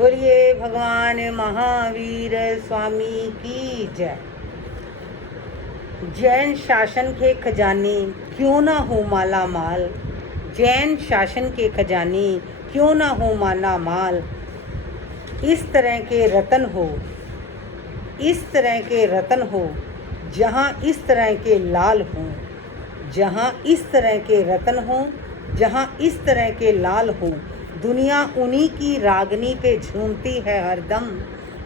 बोलिए भगवान महावीर स्वामी की जय। जैन शासन के खजाने क्यों ना हो माला माल, जैन शासन के खजाने क्यों ना हो माला माल। इस तरह के रतन हो, इस तरह के रतन हो, जहाँ इस तरह के लाल हों, जहाँ इस तरह के रतन हो, जहाँ इस तरह के लाल हों। दुनिया उन्हीं की रागनी पे झूमती है हरदम,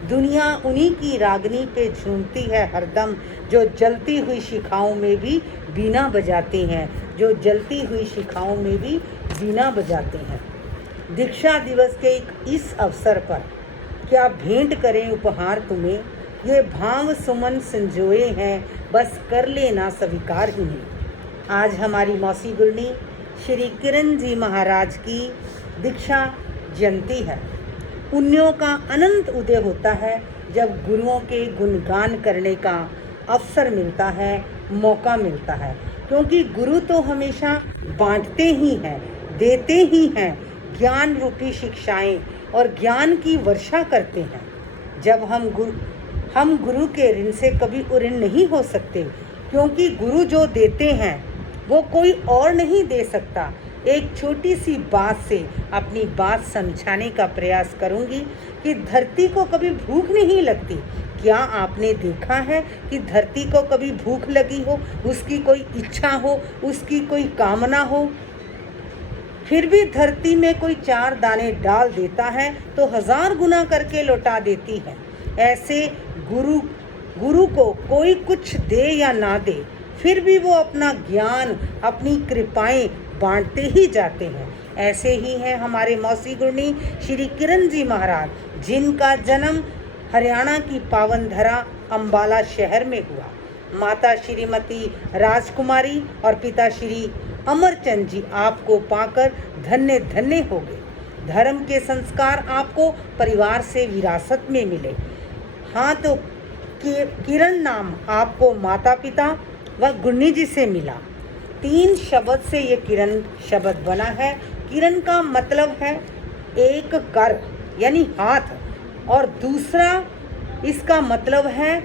दुनिया उन्हीं की रागनी पे झूमती है हरदम, जो जलती हुई शिखाओं में भी बीना बजाते हैं, जो जलती हुई शिखाओं में भी बीना बजाते हैं। दीक्षा दिवस के इस अवसर पर क्या भेंट करें उपहार तुम्हें, ये भाव सुमन संजोए हैं, बस कर लेना स्वीकार इन्हें। आज हमारी मौसी गुरनी श्री किरण जी महाराज की दीक्षा जयंती है। पुण्यों का अनंत उदय होता है जब गुरुओं के गुणगान करने का अवसर मिलता है, मौका मिलता है, क्योंकि गुरु तो हमेशा बांटते ही हैं, देते ही हैं ज्ञान रूपी शिक्षाएं और ज्ञान की वर्षा करते हैं। जब हम गुरु के ऋण से कभी ऋण नहीं हो सकते, क्योंकि गुरु जो देते हैं वो कोई और नहीं दे सकता। एक छोटी सी बात से अपनी बात समझाने का प्रयास करूंगी कि धरती को कभी भूख नहीं लगती। क्या आपने देखा है कि धरती को कभी भूख लगी हो, उसकी कोई इच्छा हो, उसकी कोई कामना हो, फिर भी धरती में कोई 4 दाने डाल देता है तो 1000 गुना करके लौटा देती है। ऐसे गुरु को कोई कुछ दे या ना दे, फिर भी वो अपना ज्ञान, अपनी कृपाएं बांटते ही जाते हैं। ऐसे ही हैं हमारे मौसी गुरनी श्री किरण जी महाराज, जिनका जन्म हरियाणा की पावन धरा अंबाला शहर में हुआ। माता श्रीमती राजकुमारी और पिता श्री अमरचंद जी आपको पाकर धन्य धन्य हो गए। धर्म के संस्कार आपको परिवार से विरासत में मिले। हाँ, तो किरण नाम आपको माता पिता व गुरनी जी से मिला। 3 शब्द से ये किरण शब्द बना है। किरण का मतलब है एक कर यानी हाथ, और दूसरा इसका मतलब है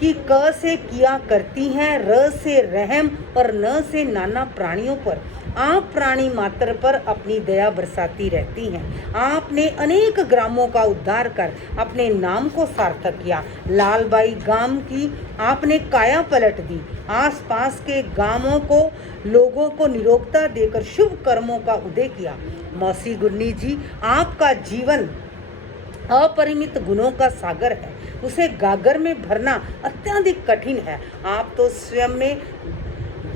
कि क से किया करती हैं, र से रहम और न से नाना प्राणियों पर, आप प्राणी मात्र पर अपनी दया बरसाती रहती हैं। आपने अनेक ग्रामों का उद्धार कर अपने नाम को सार्थक किया। लालबाई गांव की आपने काया पलट दी। आसपास के गांवों को, लोगों को निरोगता देकर शुभ कर्मों का उदय किया। मौसी गुरनी जी, आपका जीवन अपरिमित गुणों का सागर है, उसे गागर में भरना अत्यधिक कठिन है। आप तो स्वयं में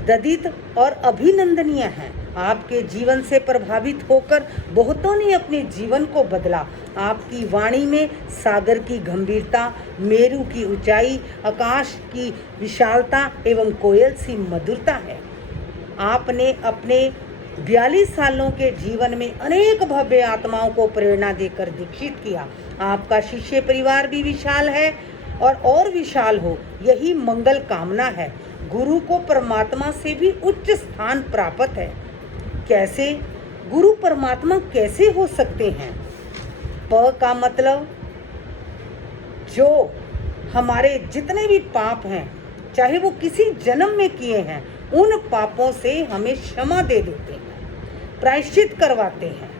ददित और अभिनंदनीय हैं। आपके जीवन से प्रभावित होकर बहुतों ने अपने जीवन को बदला। आपकी वाणी में सागर की गंभीरता, मेरू की ऊंचाई, आकाश की विशालता एवं कोयल सी मधुरता है। आपने अपने 42 सालों के जीवन में अनेक भव्य आत्माओं को प्रेरणा देकर दीक्षित किया। आपका शिष्य परिवार भी विशाल है और विशाल हो, यही मंगल कामना है। गुरु को परमात्मा से भी उच्च स्थान प्राप्त है। कैसे गुरु परमात्मा कैसे हो सकते हैं? प का मतलब जो हमारे जितने भी पाप हैं, चाहे वो किसी जन्म में किए हैं, उन पापों से हमें क्षमा दे देते हैं, प्रायश्चित करवाते हैं।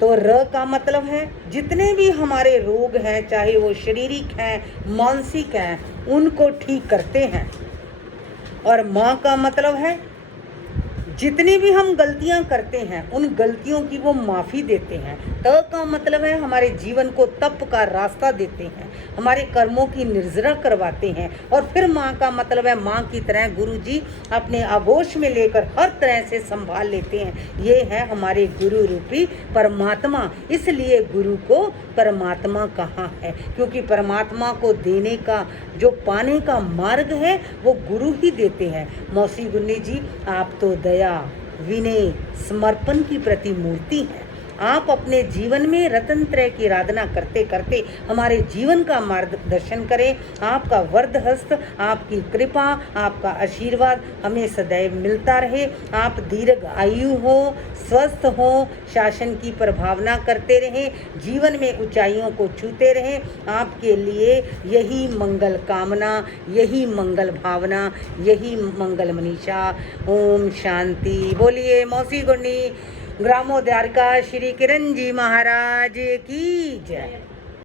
तो र का मतलब है जितने भी हमारे रोग हैं, चाहे वो शारीरिक हैं, मानसिक हैं, उनको ठीक करते हैं। और म का मतलब है जितनी भी हम गलतियां करते हैं, उन गलतियों की वो माफ़ी देते हैं। त का मतलब है हमारे जीवन को तप का रास्ता देते हैं, हमारे कर्मों की निर्जरा करवाते हैं। और फिर माँ का मतलब है माँ की तरह गुरु जी अपने आगोश में लेकर हर तरह से संभाल लेते हैं। ये है हमारे गुरु रूपी परमात्मा। इसलिए गुरु को परमात्मा कहा है, क्योंकि परमात्मा को देने का, जो पाने का मार्ग है, वो गुरु ही देते हैं। मौसी गुरनी जी, आप तो दया, विनय, समर्पण की प्रतिमूर्ति है। आप अपने जीवन में रतन त्रय की आराधना करते करते हमारे जीवन का मार्गदर्शन करें। आपका वरद हस्त, आपकी कृपा, आपका आशीर्वाद हमें सदैव मिलता रहे। आप दीर्घ आयु हो, स्वस्थ हो, शासन की प्रभावना करते रहें, जीवन में ऊंचाइयों को छूते रहें। आपके लिए यही मंगल कामना, यही मंगल भावना, यही मंगल मनीषा। ओम शांति। बोलिए मौसी गुंडी ग्रामोद्धार का श्री किरण जी महाराज की जय।